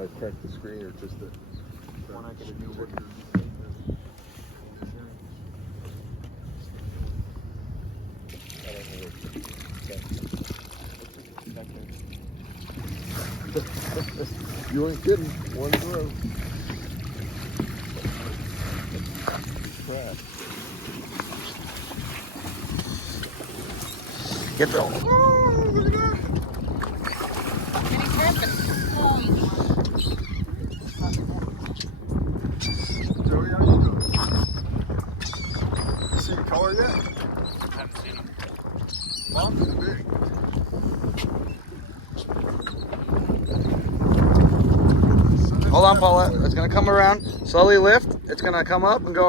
I crack the screen or just the. When I get a new one. You ain't kidding. One throw. Crap. Get the. Oh, look at that. Joey, how you doing? You see the color yet? Haven't seen them. Mom's is big. Hold on, Paula. It's gonna come around. Slowly lift. It's gonna come up and go